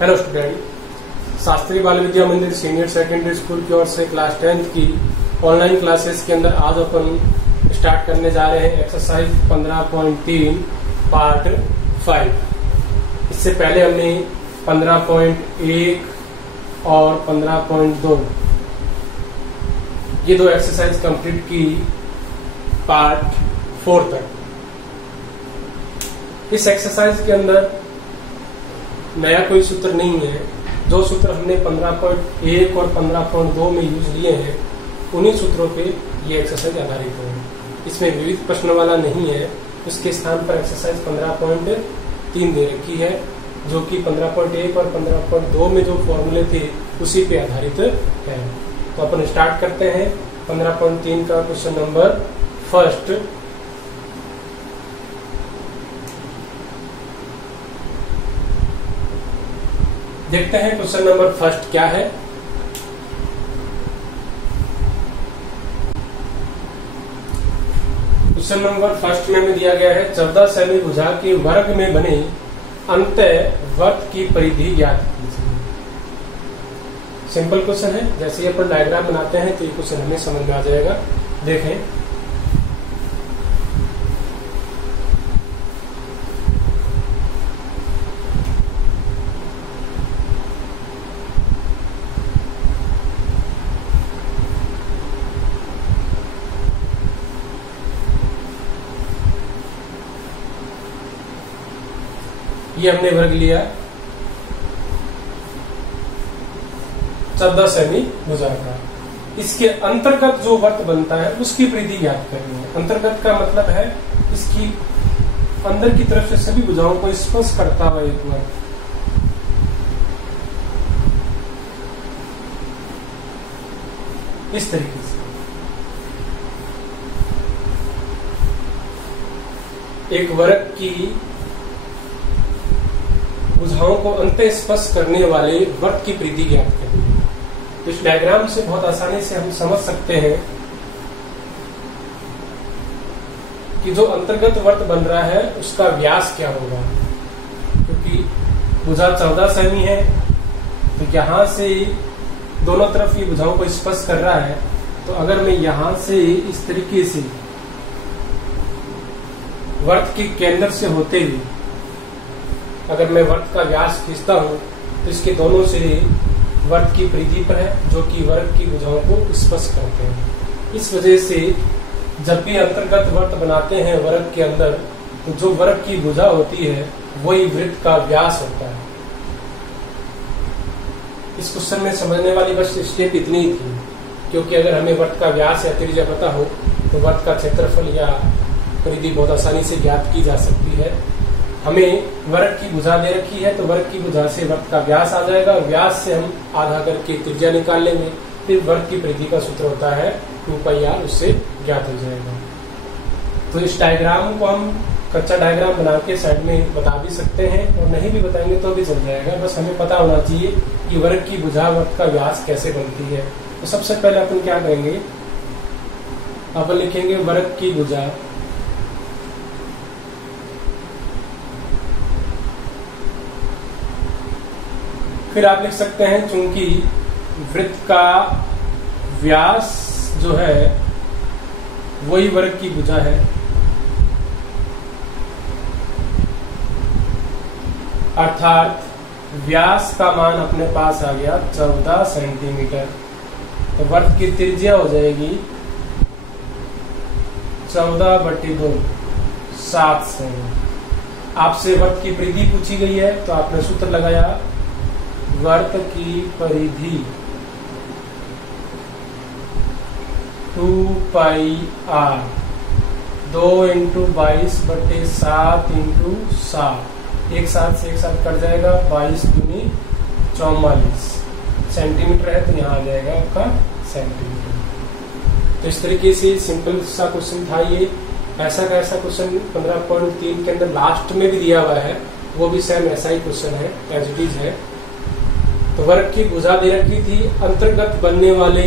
Hello student, Shastri बाल विद्या मंदिर senior secondary school की ओर से क्लास 10th की ऑनलाइन क्लासेस के अंदर आज अपन स्टार्ट करने जा रहे हैं एक्सरसाइज 15.3 पार्ट 5। इससे पहले हमने 15.1 और 15.2 ये दो एक्सरसाइज कंप्लीट की पार्ट 4 तक। इस एक्सरसाइज के अंदर नया कोई सूत्र नहीं है। जो सूत्र हमने 15.1 और 15.2 में यूज लिए हैं उन्हीं सूत्रों पे ये एक्सरसाइज आधारित है। इसमें विविध प्रश्न वाला नहीं है। उसके स्थान पर एक्सरसाइज 15.3 दे रखी है, जो कि 15.1 और 15.2 में जो फॉर्मूले थे उसी पे आधारित है। तो अपन स्टार्ट करते हैं 15.3 का क्वेश्चन नंबर फर्स्ट। देखते हैं क्वेश्चन नंबर फर्स्ट क्या है। क्वेश्चन नंबर फर्स्ट में दिया गया है 14 सेमी भुजा के वर्ग में बने अंतःवर्त की परिधि ज्ञात कीजिए। सिंपल क्वेश्चन है। जैसे ही अपन डायग्राम बनाते हैं तो ये क्वेश्चन हमें समझ में आ जाएगा। देखें, ये हमने वर्ग लिया 14 सेमी भुजा का। इसके अंतर्गत जो वर्त बनता है उसकी परिधि ज्ञात करनी है। अंतर्गत का मतलब है इसकी अंदर की तरफ से सभी भुजाओं को स्पर्श करता हुआ एक वर्त। इस तरीके से एक वर्ग की भुजाओं को अंतः स्पर्श करने वाले वर्त की परिधि ज्ञात करनी है। तो इस डायग्राम से बहुत आसानी से हम समझ सकते हैं कि जो अंतर्गत वर्त बन रहा है उसका व्यास क्या होगा। क्योंकि भुजा 14 सेमी है तो यहां से दोनों तरफ ये भुजाओं को स्पर्श कर रहा है। तो अगर मैं यहां से इस तरीके से वर्त के केंद्र से होते हुए अगर मैं वर्त का व्यास खींचता हूं तो इसके दोनों सिरे वर्त की परिधि पर है, जो कि वर्ग की भुजाओं को स्पर्श करते हैं। इस वजह से जब भी अंतर्गत वर्त बनाते हैं वर्ग के अंदर, तो जो वर्ग की भुजा होती है वही वृत्त का व्यास होता है। इस क्वेश्चन में समझने वाली बस स्टेप इतनी ही थी, क्योंकि अगर हमें वर्त का व्यास या त्रिज्या पता हो तो वर्त का क्षेत्रफल या परिधि बहुत आसानी से ज्ञात की जा सकती है। हमें वर्ग की भुजा दे रखी है तो वर्ग की भुजा से वर्त का व्यास आ जाएगा और व्यास से हम आधा करके त्रिज्या निकाल लेंगे। फिर वर्ग की परिधि का सूत्र होता है 2πr, उससे ज्ञात हो जाएगा। तो इस डायग्राम को हम कच्चा डायग्राम बना के साइड में बता भी सकते हैं और नहीं भी बताएंगे तो भी चल जाएगा। बस हमें पता होना चाहिए कि वर्ग की भुजा वर्त का व्यास कैसे बनती है। तो सबसे पहले अपन क्या करेंगे, अपन लिखेंगे वर्ग की भुजा फिर आप लिख सकते हैं चूंकि वृत्त का व्यास जो है वही वर्ग की भुजा है, अर्थात व्यास का मान अपने पास आ गया 14 सेंटीमीटर। तो वर्त की त्रिज्या हो जाएगी 14/2, 7 सेमी। आपसे वर्त की परिधि पूछी गई है तो आपने सूत्र लगाया वर्त की परिधि 2πr, 2 × 22/7 × 7, एक साथ से एक साथ कट जाएगा। 22 दूनी 44 सेंटीमीटर है तो यहाँ आ जाएगा आपका सेंटीमीटर। तो इस तरीके से सिंपल सा क्वेश्चन था ये। ऐसा का ऐसा क्वेश्चन 15.3 के अंदर लास्ट में भी दिया हुआ है, वो भी सेम ऐसा ही क्वेश्चन है, एज इट इज है। तो वर्ग की भुजा दे रखी थी, अंतर्गत बनने वाले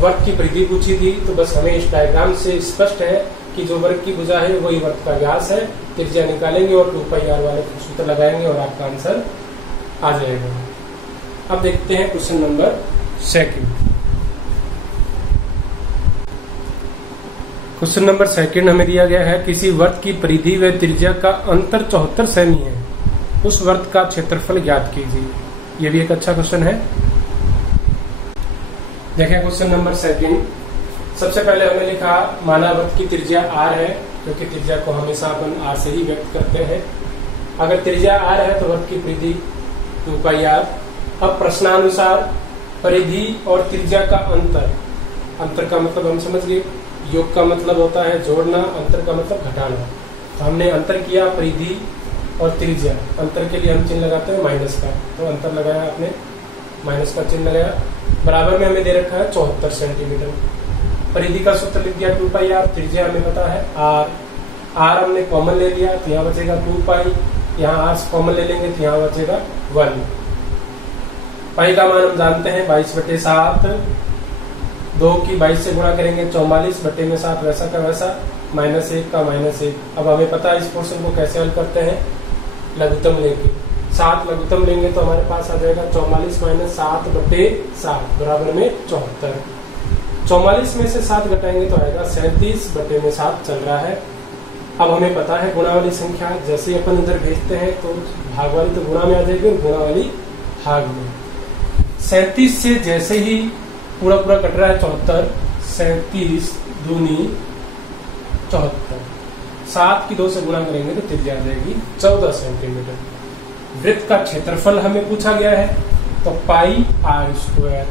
वर्ग की परिधि पूछी थी। तो बस हमें इस डायग्राम से स्पष्ट है कि जो वर्ग की भुजा है वही वर्ग का व्यास है। त्रिज्या निकालेंगे और 2πr वाले सूत्र लगाएंगे और आपका आंसर आ जाएगा। अब देखते हैं क्वेश्चन नंबर 2। क्वेश्चन नंबर 2 हमें दिया गया है, किसी वर्त की परिधि व त्रिज्या का अंतर 74 सेमी है, उस वर्त का क्षेत्रफल ज्ञात कीजिए। यह भी एक अच्छा क्वेश्चन है। देखें क्वेश्चन नंबर 2। सबसे पहले हमने लिखा माना वर्त की त्रिज्या r है, क्योंकि त्रिज्या को हमेशा अपन r से ही व्यक्त करते हैं। अगर त्रिज्या r है तो वर्त की परिधि 2πr। अब प्रश्नानुसार परिधि और त्रिज्या का अंतर का मतलब हम समझ गए, योग का मतलब होता है जोड़ना, अंतर का मतलब घटाना। तो हमने अंतर किया परिधि और त्रिज्या, अंतर के लिए हम चिन्ह लगाते हैं माइनस का, तो अंतर लगाया आपने, माइनस का चिन्ह लगाया। बराबर में हमें दे रखा है 74 सेंटीमीटर। परिधि का सूत्र लिख दिया 2πr, त्रिज्या हमें पता है r हमने कॉमन ले लिया तो यहाँ बचेगा 2π, यहाँ r कॉमन ले लेंगे तो यहाँ बचेगा 1। पाई का मान हम जानते हैं 22/7, 2 की 22 से गुणा करेंगे 44/7, वैसा का वैसा, -1 का -1। अब हमें पता है इस पोर्शन को कैसे हल करते हैं, लघुत्तम लेंगे, 7 लघुत्तम लेंगे तो हमारे पास आ जाएगा 44 - 7/7 बराबर में 74। 44 में से 7 घटाएंगे तो आएगा 37/7 चल रहा है। अब हमें पता है गुणा वाली संख्या जैसे ही अपन इधर भेजते हैं तो भाग वाली तो गुणा में आ जाएगी और गुणा वाली भाग में। 37 से जैसे ही पूरा कट रहा है 74, 37 दूनी 74, 7 की 2 से गुणा करेंगे तो त्रिज्या आ जाएगी 14 सेंटीमीटर। वृत्त का क्षेत्रफल हमें पूछा गया है तो पाई r²,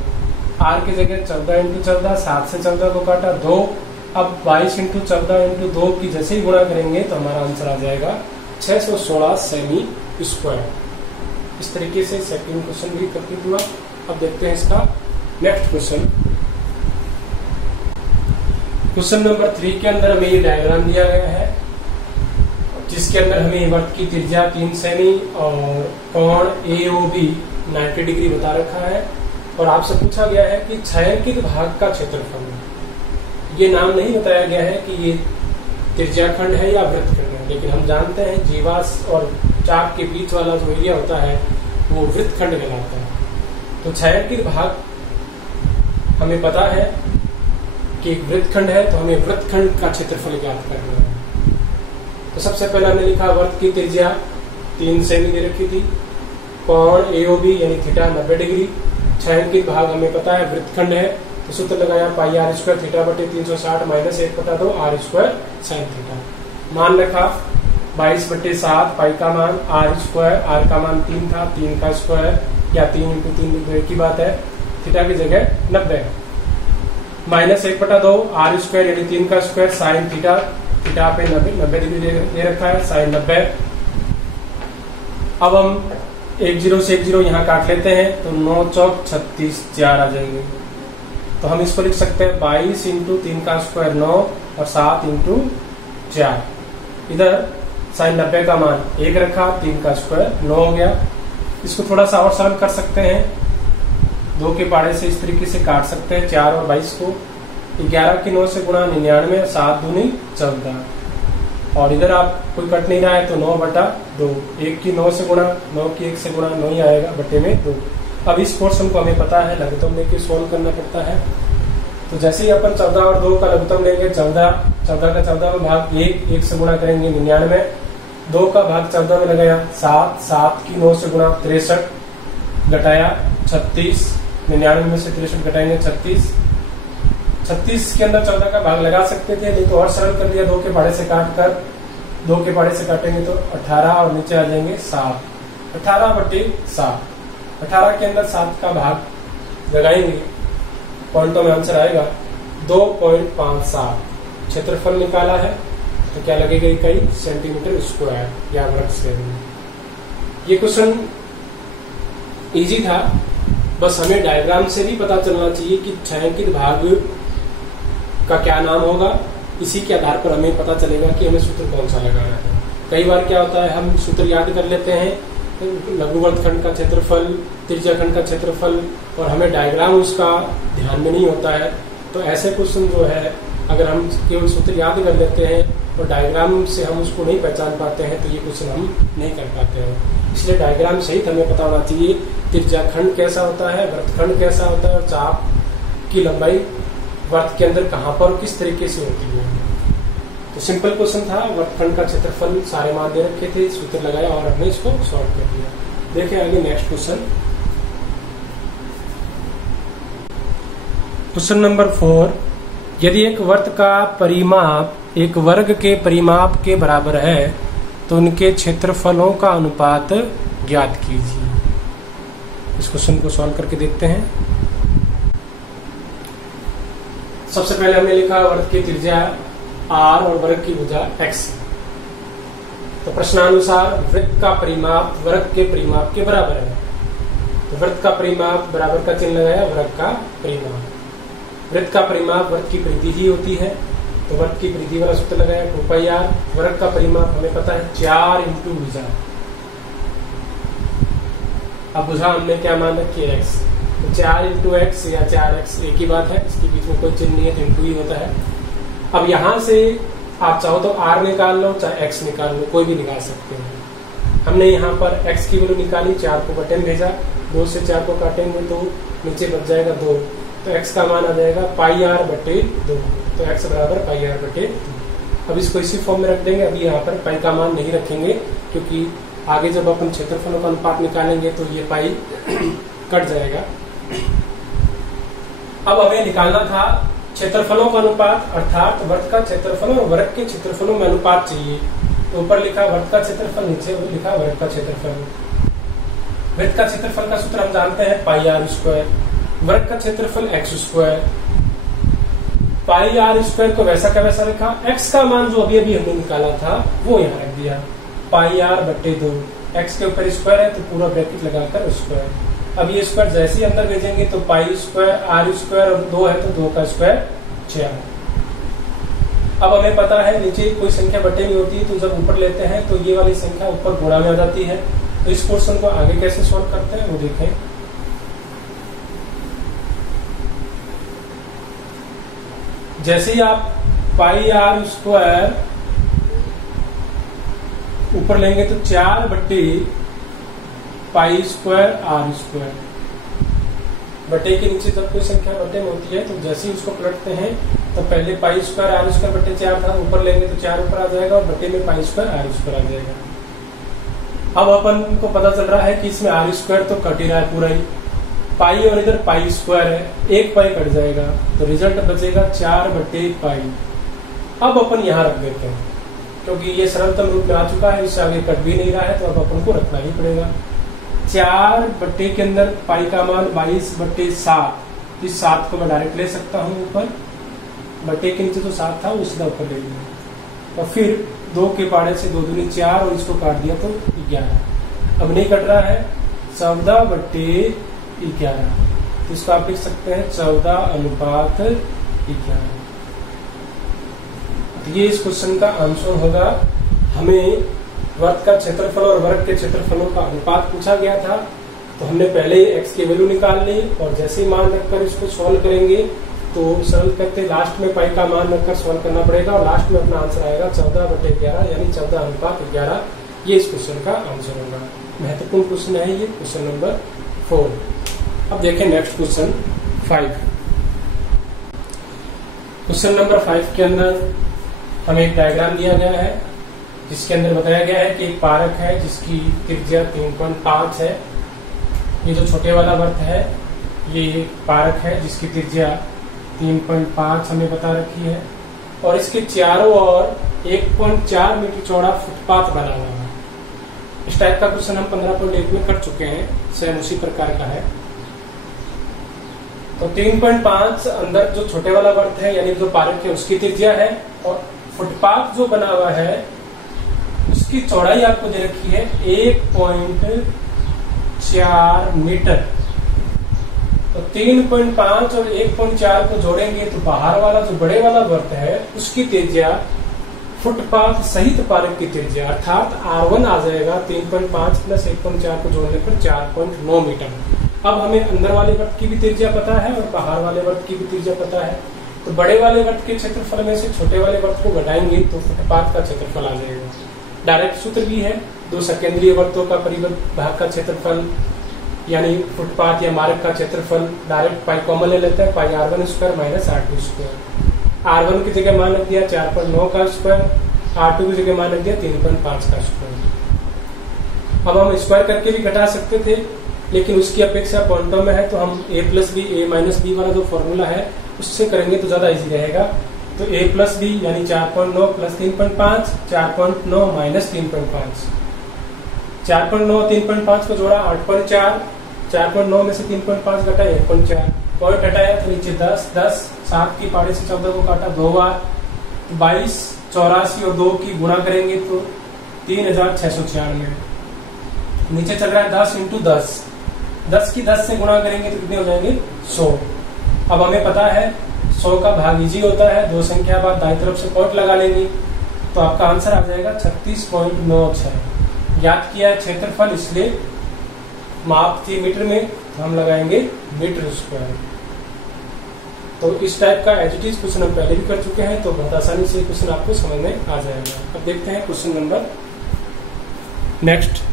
r की जगह 14 × 14, 7 से 14 को काटा 2। अब 22 × 14 × 2 की जैसे ही गुणा करेंगे तो हमारा आंसर आ जाएगा 616 सेमी स्क्वायर। इस तरीके से सेकंड क्वेश्चन भी कंप्लीट हुआ। अब देखते हैं इसका नेक्स्ट क्वेश्चन। क्वेश्चन नंबर 3 के अंदर हमें ये डायग्राम दिया गया है, जिसके अंदर हमें वर्त की त्रिज्या 3 सेमी और कोण AOB 90 डिग्री बता रखा है, और आपसे पूछा गया है कि छायांकित भाग का क्षेत्रफल। ये नाम नहीं बताया गया है कि ये त्रिज्या खंड है या वृत्तखंड है, लेकिन हम जानते हैं जीवाश और चाप के बीच वाला जो एरिया होता है वो वृत्तखंड कहलाता है। तो छायांकित भाग हमें पता है कि एक वृत्तखंड है, तो हमें वृत्तखंड का क्षेत्रफल ज्ञात करना है। तो सबसे पहले हमने लिखा वर्त की त्रिज्या 3 सेमी दे रखी थी, कोण AOB यानी थीटा 90 डिग्री, छायांकित भाग हमें पता है वृत्तखंड है, तो सूत्र लगाया पाई r² θ/360 -1/2 r² sin थीटा। मान रखा 22/7, पाई का मान r², r का मान 3 था, 3 का स्क्वायर या 3 × 3 एक ही बात है, थीटा की जगह 90, -1/2 r² यानी 3 का स्क्वायर sin थीटा, थीटा पे 90 डिग्री दे रखा है, sin 90। अब हम 10 से 10 यहाँ काट लेते हैं तो 9 चौक 36 4 आ जाएंगे। तो हम इसको लिख सकते हैं 22 × 3 का स्क्वायर 9 और 7 × 4। इधर sin 90 का मान 1 रखा, 3 का स्क्वायर 9 हो गया। इसको थोड़ा सा और सरल कर सकते हैं, 2 के पाड़े से इस तरीके से काट सकते हैं 4 और 22 को। 11 की 9 से गुणा 99, 7 दूनी 14, और इधर आप कोई कट नहीं रहा है तो 9/2, 1 की 9 से गुणा, 9 की 1 से गुणा 9 ही आएगा बटे में 2। अब इस पोर्शन को हमें पता है लघुत्तम लेके सोल्व करना पड़ता है। तो जैसे ही अपन 14 और 2 का लघुत्तम लेंगे, 14 का 14 में भाग 1 से गुणा करेंगे 99, 2 का भाग 14 में लगाया 7 की 9 से गुणा 63, घटाया 36, 99 में से 63 घटाएंगे 36 के अंदर 14 का भाग लगा सकते थे, नहीं तो और सरल कर दिया, 2 के पाड़े से काट कर, 2 के पाड़े से काटेंगे तो 18 और नीचे आ जाएंगे 7, 18/7। 18 के अंदर 7 का भाग लगाएंगे, पॉइंटों में आंसर आएगा 2.57। क्षेत्रफल निकाला है तो क्या लगेगा, इकाई सेंटीमीटर स्क्वायर या वर्ग सेमी। ये क्वेश्चन इजी था, बस हमें डायग्राम से भी पता चलना चाहिए कि छायांकित भाग का क्या नाम होगा। इसी के आधार पर हमें पता चलेगा कि हमें सूत्र कौन सा लगाना है। कई बार क्या होता है, हम सूत्र याद कर लेते हैं, लघु वर्गखंड का क्षेत्रफल, त्रिज्या खंड का क्षेत्रफल, और हमें डायग्राम उसका ध्यान में नहीं होता है। तो ऐसे क्वेश्चन जो है, अगर हम केवल सूत्र याद कर लेते हैं और डायग्राम से हम उसको नहीं पहचान पाते हैं तो ये क्वेश्चन हम नहीं कर पाते हैं। इसलिए डायग्राम सहित हमें पता होना चाहिए त्रिज्याखंड कैसा होता है, वृत्तखंड कैसा होता है और चाप की लंबाई वृत्त के अंदर कहां पर किस तरीके से होती है। तो सिंपल क्वेश्चन था, वृत्तखंड का क्षेत्रफल सारे मान दे रखे थे, सूत्र लगाया और हमने इसको सॉल्व कर दिया। देखें आगे नेक्स्ट क्वेश्चन। क्वेश्चन नंबर 4, यदि एक वृत्त का परिमाप एक वर्ग के परिमाप के बराबर है तो उनके क्षेत्रफलों का अनुपात ज्ञात कीजिए। इस क्वेश्चन को सॉल्व करके देखते हैं। सबसे पहले हमने लिखा वृत्त की त्रिज्या r और वर्ग की भुजा x। तो प्रश्नानुसार वृत्त का परिमाप वर्ग के परिमाप के बराबर है। तो वृत्त का परिमाप बराबर का चिन्ह लगाया, वर्ग का परिमाप। वृत्त का परिमाप वर्ग की परिधि ही होती है, तो वर्ग की परिधि वाला सूत्र लगाया 2πr। वर्ग का परिमाप हमें पता है 4 इंटू भुजा। अब भुजा हमने क्या मान रखी है x, तो 4 इंटू एक्स या 4x एक ही बात है, इसके बीच में कोई चिन्ह नहीं है, तो इंटू ही होता है। अब यहां से आप चाहो तो r निकाल लो चाहे x निकाल लो, कोई भी निकाल सकते हैं। हमने यहाँ पर x की वैल्यू निकाली, 4 को बटन भेजा, 2 से 4 को काटेंगे तो नीचे बच जाएगा 2, तो x का मान आ जाएगा πr/2। तो x बराबर πr/2। अब इसको इसी फॉर्म में रख देंगे। अभी यहाँ पर पाई का मान नहीं रखेंगे क्योंकि आगे जब अपन क्षेत्रफलों का अनुपात निकालेंगे तो ये पाई कट जाएगा। अब हमें निकालना था क्षेत्रफलों का अनुपात, अर्थात वृत्त का क्षेत्रफल और वर्ग के क्षेत्रफलों में अनुपात चाहिए। तो ऊपर लिखा वृत्त का क्षेत्रफल, नीचे लिखा वर्ग का क्षेत्रफल। वृत्त का क्षेत्रफल का सूत्र हम जानते हैं πr², वर्ग का क्षेत्रफल x²। πr² को वैसा का वैसा लिखा, x का मान जो अभी अभी हमने निकाला था वो यहाँ रख दिया πr/2। x के ऊपर स्क्वायर है तो पूरा ब्रैकेट लगाकर स्क्वायर। अब ये स्क्वायर जैसे ही अंदर भेजेंगे तो π² r² और 2 है तो 2 का स्क्वायर 4। अब हमें पता है नीचे कोई संख्या बटे में होती है, तो जब ऊपर लेते हैं तो ये वाली संख्या ऊपर गुणा में आ जाती है। तो इस क्वेश्चन को आगे कैसे सॉल्व करते हैं वो देखें। जैसे ही आप πr² ऊपर लेंगे तो 4 बट्टे π² r²। बटे के नीचे जब कोई संख्या बटे में होती है तो जैसे ही उसको पलटते हैं तो पहले π² r² बटे 4 था, ऊपर लेंगे तो 4 ऊपर आ जाएगा और बटे में π² r² आ जाएगा। अब अपन को पता चल रहा है कि इसमें r² तो कट ही रहा है पूरा ही, पाई और इधर π² है, एक पाई कट जाएगा तो रिजल्ट बचेगा 4 बटे पाई। अब अपन यहाँ रख देते हैं क्योंकि ये सरलतम रूप में आ चुका है, इससे आगे कट भी नहीं रहा है तो अब अपन को रखना ही पड़ेगा। 4 बटे के अंदर पाई का मान 22/7, इस 7 को मैं डायरेक्ट ले सकता हूँ ऊपर, बटे के नीचे तो 7 था वो सीधा ऊपर ले लिया और फिर 2 के पाड़े से 2 दूनी 4 और इसको काट दिया तो 11। अब नहीं कट रहा है 14 बटे 11, तो इसको आप लिख सकते हैं 14/11। तो ये इस क्वेश्चन का आंसर होगा। हमें वृत्त का क्षेत्रफल और वर्ग के क्षेत्रफलों का अनुपात पूछा गया था, तो हमने पहले ही x की वैल्यू निकाल ली और जैसे ही मान रखकर इसको सॉल्व करेंगे तो सरल करते लास्ट में पाई का मान रखकर सॉल्व करना पड़ेगा और लास्ट में अपना आंसर आएगा 14/11 यानी 14/11। ये इस क्वेश्चन का आंसर होगा। महत्वपूर्ण क्वेश्चन है ये, क्वेश्चन नंबर 4। अब देखें नेक्स्ट क्वेश्चन 5। क्वेश्चन नंबर 5 के अंदर हमें एक डायग्राम दिया गया है जिसके अंदर बताया गया है कि एक पारक है जिसकी त्रिज्या 3.5 है। ये जो छोटे वाला वृत्त है ये पारक है जिसकी त्रिज्या 3.5 हमें बता रखी है और इसके चारों ओर 1.4 मीटर चौड़ा फुटपाथ बना हुआ है। इस टाइप का क्वेश्चन हम 15.1 में कर चुके हैं, सेम उसी प्रकार का है। तो 3.5 अंदर जो छोटे वाला वृत्त है यानी जो पारक है उसकी त्रिज्या है और फुटपाथ जो बना हुआ है उसकी चौड़ाई आपको दे रखी है 1.4 मीटर। तो 3.5 और 1.4 को जोड़ेंगे तो बाहर वाला जो बड़े वाला वृत्त है उसकी त्रिज्या फुटपाथ सहित पारक की त्रिज्या अर्थात R1 आ जाएगा 3.5 प्लस 1.4 को जोड़ने पर 4.9 मीटर। अब हमें अंदर वाले वृत्त की भी त्रिज्या पता है और बाहर वाले वृत्त की भी त्रिज्या पता है, तो बड़े वाले वृत्त के क्षेत्रफल में से छोटे वाले वृत्त को घटाएंगे तो फुटपाथ का क्षेत्रफल आ जाएगा। डायरेक्ट सूत्र भी है, दो सकेंद्रीय वृत्तों का परिबद्ध भाग का क्षेत्रफल यानी फुटपाथ या मार्ग का क्षेत्रफल डायरेक्ट पाई कॉमन ले लेते हैं, पाई R1 square minus R2 square. R1 की जगह मान रख दिया 4.9 का स्क्वायर, R2 की जगह मान रख दिया 3.5 का स्क्वायर। अब हम स्क्वायर करके भी घटा सकते थे, लेकिन उसकी अपेक्षा पॉइंटों में है तो हम a plus b a minus b वाला जो फॉर्मूला है उससे करेंगे तो ज्यादा इजी रहेगा। तो a प्लस बी यानी 4.9 प्लस 3.5, 4.9 माइनस 3.5, 4.9 3.5 को जोड़ा 8.4, 4.9 में से 3.5 घटा 1.4, पॉइंट हटाया तो नीचे 10, 10 7 की पाड़े से 14 को काटा 2 बार, 22, 84 और 2 की गुणा करेंगे तो 3696। नीचे चल रहा है 10 इंटू 10, 10 की 10 से गुणा करेंगे तो कितने हो जाएंगे 100। अब हमें पता है 100 का भाग इजी होता है, दो संख्या बाद दाईं तरफ से पॉइंट लगा लेंगे तो आपका आंसर आ जाएगा 36.96। याद किया है क्षेत्रफल, इसलिए माप थी मीटर में तो हम लगाएंगे मीटर स्क्वायर। तो इस टाइप का एज इट इज क्वेश्चन हम पहले भी कर चुके हैं, तो बहुत आसानी से क्वेश्चन आपको समझ में आ जाएगा। अब देखते हैं question number next.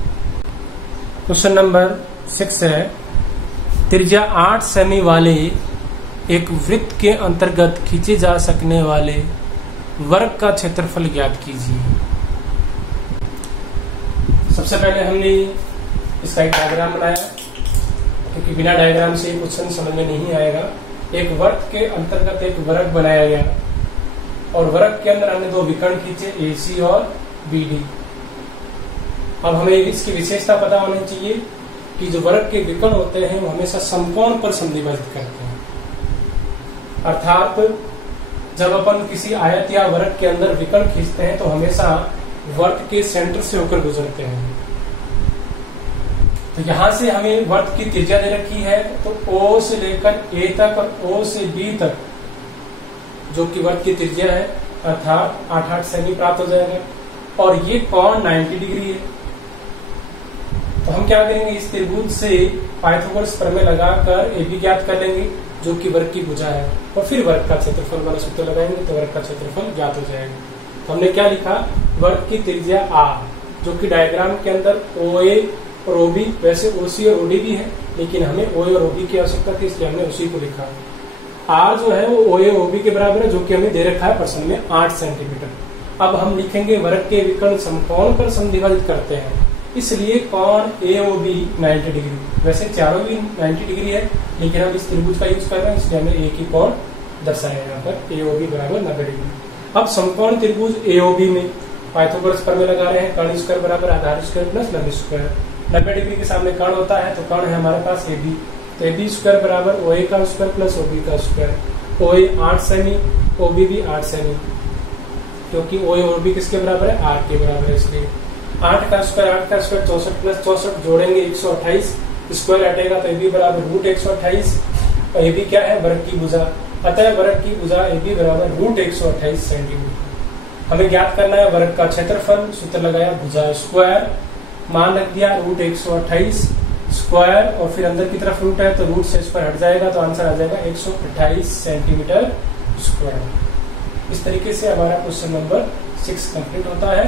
Question number 6 है, त्रिज्या 8 सेमी वाले एक वृत्त के अंतर्गत खींचे जा सकने वाले वर्ग का क्षेत्रफल ज्ञात कीजिए। सबसे पहले हमने इसका एक डायग्राम बनाया, क्योंकि बिना डायग्राम से क्वेश्चन समझ में नहीं आएगा। एक वर्ग के अंतर्गत एक वर्ग बनाया गया और वर्ग के अंदर हमने दो विकर्ण खींचे AC और BD। अब हमें इसकी विशेषता पता होनी चाहिए कि जो वर्ग के विकर्ण होते हैं वो हमेशा समकोण पर संधिविभाजित करते हैं। अर्थात जब अपन किसी आयत या वर्ग के अंदर विकर्ण खींचते हैं तो हमेशा वर्ग के सेंटर से होकर गुजरते हैं। तो यहां से हमें वर्ग की त्रिज्या दे रखी है, तो O से लेकर A तक और O से B तक जो कि वर्ग की त्रिज्या है अर्थात 8 सेमी प्राप्त हो जाएगा। और ये कोण 90 डिग्री है। तो हम क्या करेंगे, इस त्रिभुज से पाइथागोरस प्रमेय लगाकर AB ज्ञात कर लेंगे जो कि वर्ग की भुजा है, और फिर वर्ग का क्षेत्रफल वाला सूत्र लगाएंगे तो वर्ग का क्षेत्रफल ज्ञात हो जाएगा। तो हमने क्या लिखा, वर्ग की त्रिज्या R, जो कि डायग्राम के अंदर OA और OB, वैसे OC और OD भी है, लेकिन हमें OA और OB की आवश्यकता थी इसलिए हमने उसी को लिखा। R जो है वो OA OB के बराबर है, जो कि हमें दे रखा है प्रश्न में 8 सेंटीमीटर। अब हम लिखेंगे वर्ग के विकर्ण समकोण पर संधिविभाजित करते हैं, इसलिए कोण AOB 90 डिग्री, वैसे चारों भी 90 डिग्री है, लेकिन हम इस त्रिभुज का यूज कर रहे हैं इसलिए हमने एक ही कोण दर्शाया यहाँ पर, AOB बराबर 90 डिग्री। अब समकोण त्रिभुज AOB में पाइथागोरस प्रमेय लगा रहे हैं, कर्ण स्क्वायर बराबर आधार स्क्वायर प्लस लंब स्क्वायर। 90 डिग्री के सामने कर्ण होता है तो कर्ण है हमारे पास AB, तो AB स्क्वायर बराबर OA का स्क्वायर प्लस OB का स्क्वायर। OA 8 सेमी, OB भी 8 सेमी, क्योंकि OA और OB किसके बराबर है, R के बराबर है, इसलिए 8 का स्क्वायर 64 प्लस 64 जोड़ेंगे 128, स्क्वायर हटेगा तो AB बराबर √128, और AB क्या है, वर्ग की भुजा, अतः वर्ग की भुजा AB बराबर √128 सेंटीमीटर। हमें ज्ञात करना है वर्ग का क्षेत्रफल, सूत्र लगाया भुजा स्क्वायर, मान रख दिया √128 स्क्वायर, और फिर अंदर की तरफ रूट है तो रूट से स्क्वायर हट जाएगा तो आंसर आ जाएगा 128 सेंटीमीटर स्क्वायर। इस तरीके से हमारा क्वेश्चन नंबर 6 कंप्लीट होता है।